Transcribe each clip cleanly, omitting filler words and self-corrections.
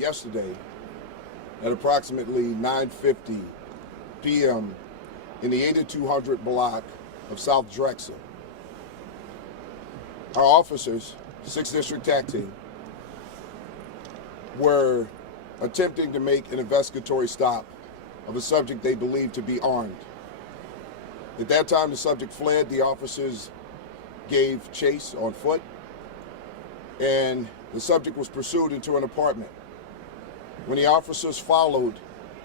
yesterday at approximately 9:50 p.m. in the 8200 block of South Drexel. Our officers, 6th District TAC Team, were attempting to make an investigatory stop of a subject they believed to be armed. At that time, the subject fled. The officers gave chase on foot, and the subject was pursued into an apartment. When the officers followed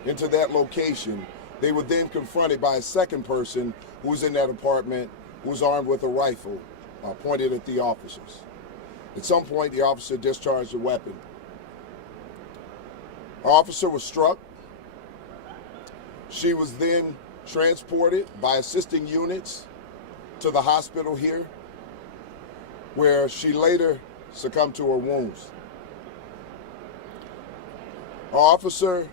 into that location, they were then confronted by a second person who was in that apartment, who was armed with a rifle pointed at the officers. At some point, the officer discharged a weapon. Our officer was struck. She was then transported by assisting units to the hospital here, where she later succumbed to her wounds. Our officer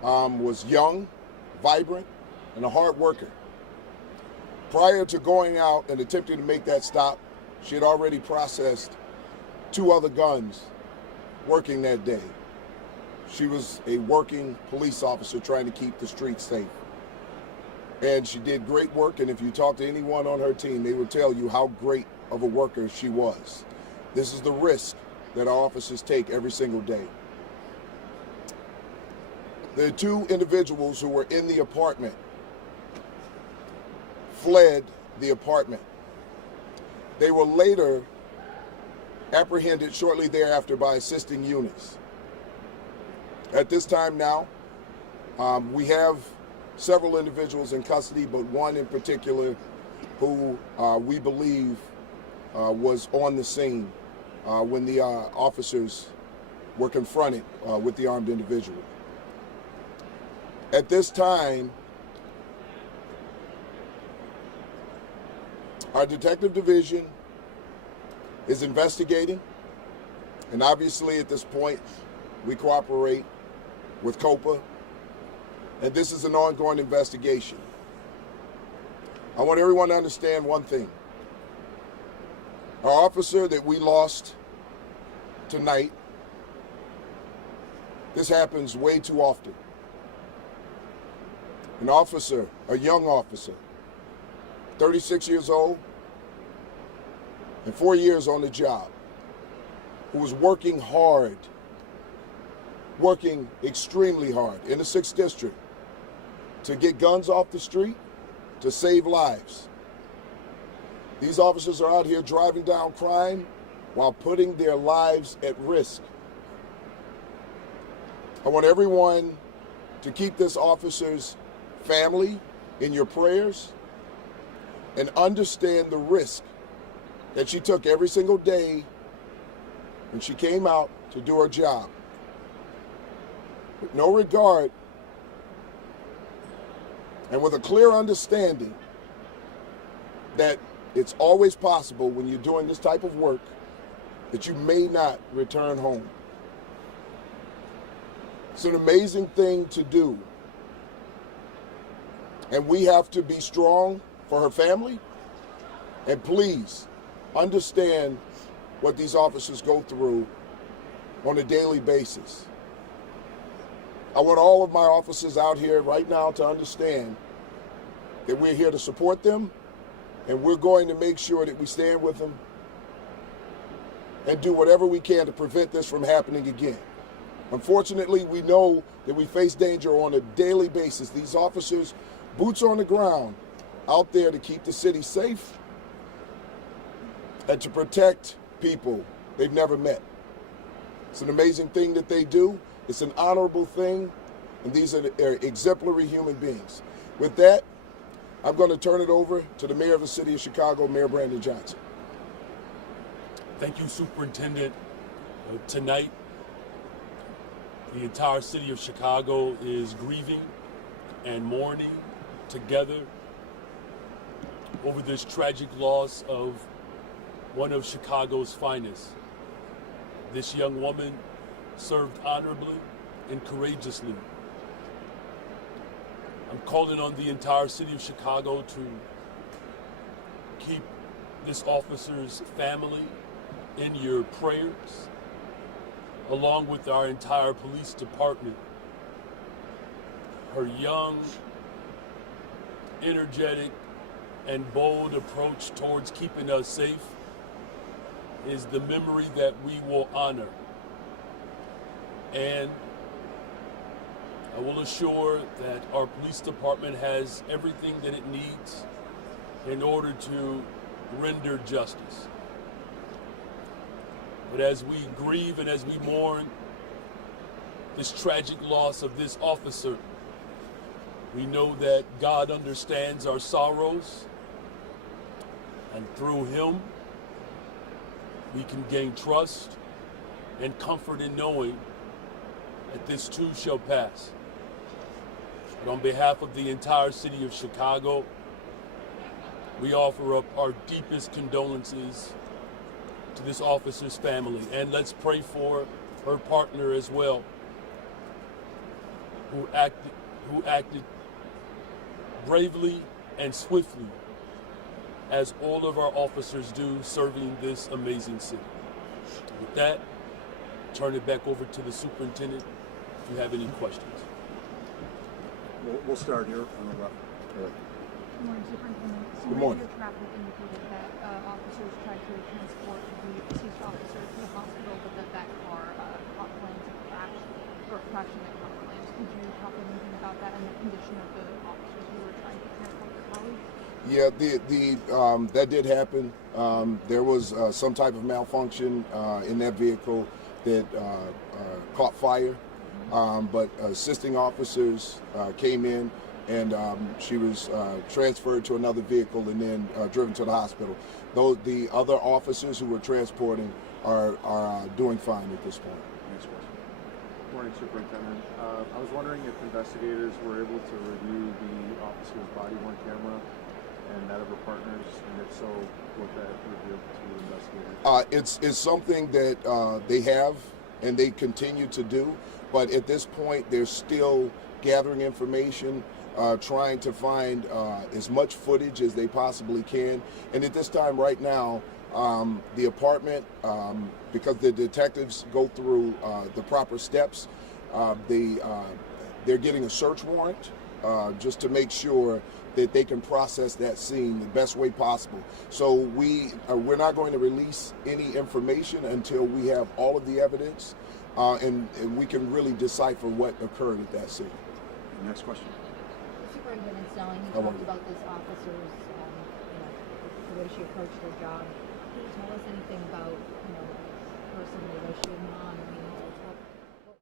was young, vibrant, and a hard worker. Prior to going out and attempting to make that stop, she had already processed 2 other guns working that day. She was a working police officer trying to keep the streets safe. And she did great work, and if you talk to anyone on her team, they will tell you how great of a worker she was. This is the risk that our officers take every single day. The 2 individuals who were in the apartment fled the apartment. They were later apprehended shortly thereafter by assisting units. At this time now, we have several individuals in custody, but one in particular who we believe was on the scene when the officers were confronted with the armed individual. At this time, our detective division is investigating, and obviously at this point, we cooperate with COPA, and this is an ongoing investigation. I want everyone to understand one thing. Our officer that we lost tonight, this happens way too often. An officer, a young officer, 36 years old, and 4 years on the job, who was working hard, working extremely hard in the 6th District to get guns off the street, to save lives. These officers are out here driving down crime while putting their lives at risk. I want everyone to keep this officer's family in your prayers and understand the risk that she took every single day when she came out to do her job. With no regard and with a clear understanding that it's always possible when you're doing this type of work that you may not return home. It's an amazing thing to do. And we have to be strong for her family. And please understand what these officers go through on a daily basis. I want all of my officers out here right now to understand that we're here to support them, and we're going to make sure that we stand with them and do whatever we can to prevent this from happening again. Unfortunately, we know that we face danger on a daily basis. These officers, boots on the ground, out there to keep the city safe and to protect people they've never met. It's an amazing thing that they do. It's an honorable thing, and these are exemplary human beings. With that, I'm going to turn it over to the Mayor of the City of Chicago, Mayor Brandon Johnson. Thank you, Superintendent. Tonight, the entire city of Chicago is grieving and mourning together over this tragic loss of one of Chicago's finest. This young woman served honorably and courageously. I'm calling on the entire city of Chicago to keep this officer's family in your prayers along with our entire police department. Her young, energetic, and bold approach towards keeping us safe is the memory that we will honor. And I will assure that our police department has everything that it needs in order to render justice. But as we grieve and as we mourn this tragic loss of this officer, we know that God understands our sorrows, and through him, we can gain trust and comfort in knowing that this too shall pass. But on behalf of the entire city of Chicago, we offer up our deepest condolences to this officer's family. And let's pray for her partner as well, who acted bravely and swiftly, as all of our officers do, serving this amazing city. With that, turn it back over to the superintendent if you have any questions. We'll start here on the left. Good morning, Superintendent. Good morning. Your traffic indicated that officers tried to transport the deceased officer to the hospital, but that car caught flames and crashed, or crashed and it caught flames. Could you talk anything about that and the condition of the officers who were trying to transport the colleague? Yeah, that did happen. There was some type of malfunction in that vehicle that caught fire, but assisting officers came in, and she was transferred to another vehicle and then driven to the hospital. Though the other officers who were transporting are doing fine at this point. Next question. Good morning, Superintendent. I was wondering if investigators were able to review the officer's body-worn camera and that of her partners, and if so, what that revealed to investigators? It's something that they have and they continue to do, but at this point they're still gathering information, trying to find as much footage as they possibly can. And at this time right now, the apartment, because the detectives go through the proper steps, they're getting a search warrant just to make sure that they can process that scene the best way possible. So we're not going to release any information until we have all of the evidence and we can really decipher what occurred at that scene. Next question. Superintendent Snelling, you talked about this officer's, the way she approached her job. Can you tell us anything about, personally, was she a mom,